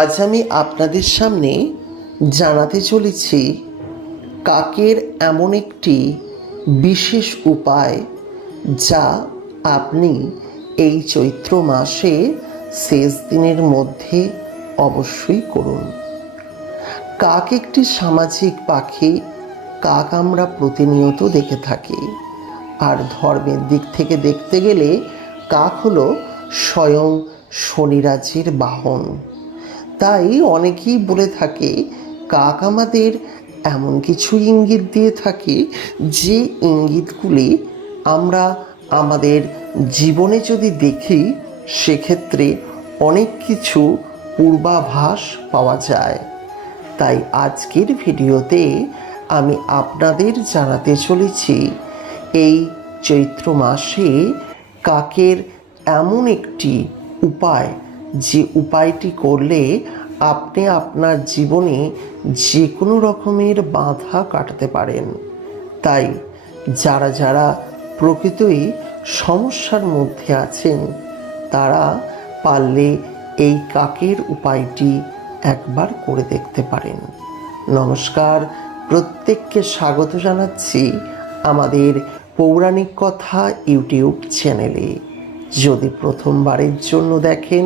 আজ আমি আপনাদের সামনে জানাতে চলেছি কাকের এমন একটি বিশেষ উপায় যা আপনি এই চৈত্র মাসে শেষ দিনের মধ্যে অবশ্যই করুন। কাক একটি সামাজিক পাখি। কাক আমরা প্রতিনিয়ত দেখে থাকি। আর ধর্মের দিক থেকে দেখতে গেলে কাক হলো স্বয়ং শনিরাজ্যের বাহন। তাই অনেকেই বলে থাকে, কাক আমাদের এমন কিছু ইঙ্গিত দিয়ে থাকে যে ইঙ্গিতগুলি আমরা আমাদের জীবনে যদি দেখি, সেক্ষেত্রে অনেক কিছু পূর্বাভাস পাওয়া যায়। তাই আজকের ভিডিওতে আমি আপনাদের জানাতে চলেছি, এই চৈত্র মাসে কাকের এমন একটি উপায়, যে উপায়টি করলে আপনি আপনার জীবনে যে কোনো রকমের বাধা কাটাতে পারেন। তাই যারা যারা প্রকৃতই সমস্যার মধ্যে আছেন, তারা পারলে এই কাকের উপায়টি একবার করে দেখতে পারেন। নমস্কার, প্রত্যেককে স্বাগত জানাচ্ছি আমাদের পৌরাণিক কথা ইউটিউব চ্যানেলে। যদি প্রথমবারের জন্য দেখেন,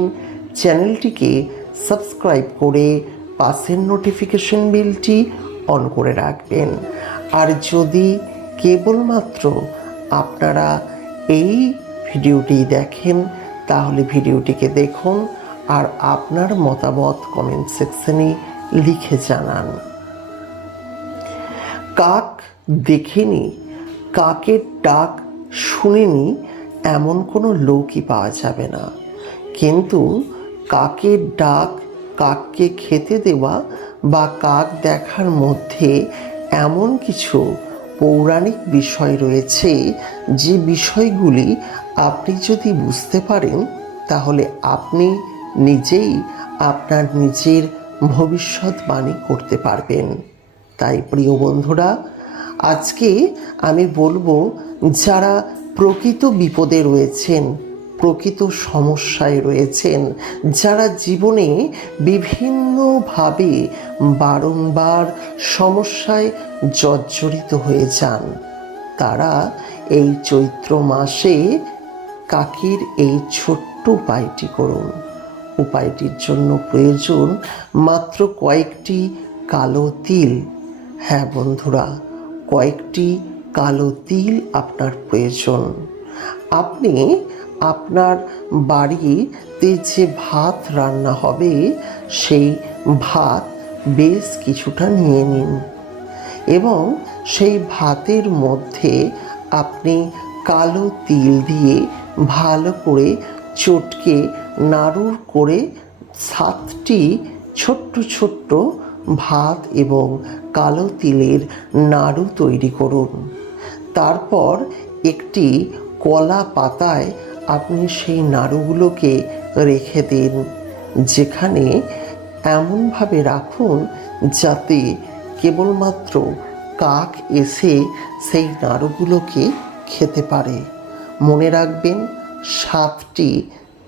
চ্যানেলটিকে সাবস্ক্রাইব করে পাশের নোটিফিকেশন বিলটি অন করে রাখবেন। আর যদি কেবলমাত্র আপনারা এই ভিডিওটি দেখেন, তাহলে ভিডিওটিকে দেখুন আর আপনার মতামত কমেন্ট সেকশনে লিখে জানান। কাক দেখেনি, কাকের ডাক শুনেনি, এমন কোনো লোকই পাওয়া যাবে না। কিন্তু কাকের ডাক, কাককে খেতে দেওয়া বা কাক দেখার মধ্যে এমন কিছু পৌরাণিক বিষয় রয়েছে, যে বিষয়গুলি আপনি যদি বুঝতে পারেন, তাহলে আপনি নিজেই আপনার নিজের ভবিষ্যৎবাণী করতে পারবেন। তাই প্রিয় বন্ধুরা, আজকে আমি বলব, যারা প্রকৃত বিপদে রয়েছেন প্রকৃত সমস্যায় রয়েছেন, যারা জীবনে বিভিন্নভাবে বারংবার সমস্যায় জর্জরিত হয়ে যান। তারা এই চৈত্র মাসে কাকির এই ছোট্ট উপায়টি করুন। উপায়টির জন্য প্রয়োজন মাত্র কয়েকটি কালো তিল। হ্যাঁ বন্ধুরা, কয়েকটি কালো তিল আপনার প্রয়োজন। আপনি আপনার বাড়িতে যে ভাত রান্না হবে, সেই ভাত বেশ কিছুটা নিয়ে নিন। এবং সেই ভাতের মধ্যে আপনি কালো তিল দিয়ে ভালো করে চটকে নাড়ুর করে সাতটি ছোট্ট ছোট্ট ভাত এবং কালো তিলের নাড়ু তৈরি করুন। তারপর একটি কলা পাতায় আপনি সেই নাড়ুগুলোকে রেখে দিন, যেখানে এমনভাবে রাখুন যাতে কেবলমাত্র কাক এসে সেই নাড়ুগুলোকে খেতে পারে। মনে রাখবেন, সাতটি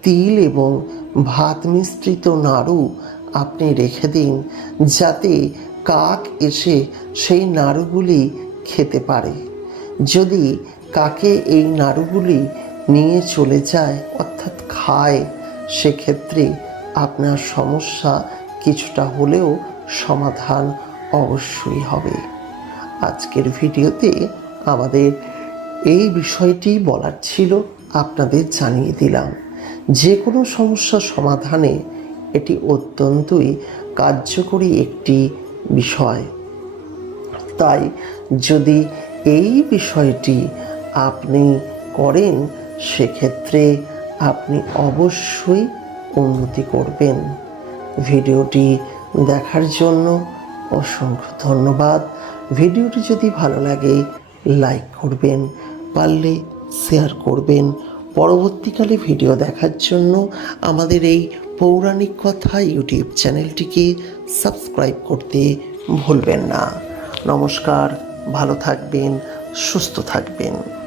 তিল এবং ভাত মিশ্রিত নাড়ু আপনি রেখে দিন, যাতে কাক এসে সেই নাড়ুগুলি খেতে পারে। যদি কাকে এই নাড়ুগুলি নিয়ে চলে যায়, অর্থাৎ খায়, সেক্ষেত্রে আপনার সমস্যা কিছুটা হলেও সমাধান অবশ্যই হবে। আজকের ভিডিওতে আমাদের এই বিষয়টি বলার ছিল, আপনাদের জানিয়ে দিলাম। যে কোনো সমস্যা সমাধানে এটি অত্যন্তই কার্যকরী একটি বিষয়। তাই যদি এই বিষয়টি আপনি করেন সেক্ষেত্রে আপনি অবশ্যই উন্নতি করবেন। ভিডিওটি দেখার জন্য অসংখ্য ধন্যবাদ। ভিডিওটি যদি ভালো লাগে, লাইক করবেন, পারলে শেয়ার করবেন। পরবর্তীকালে ভিডিও দেখার জন্য আমাদের এই পৌরাণিক কথা ইউটিউব চ্যানেলটিকে সাবস্ক্রাইব করতে ভুলবেন না। নমস্কার, ভালো থাকবেন, সুস্থ থাকবেন।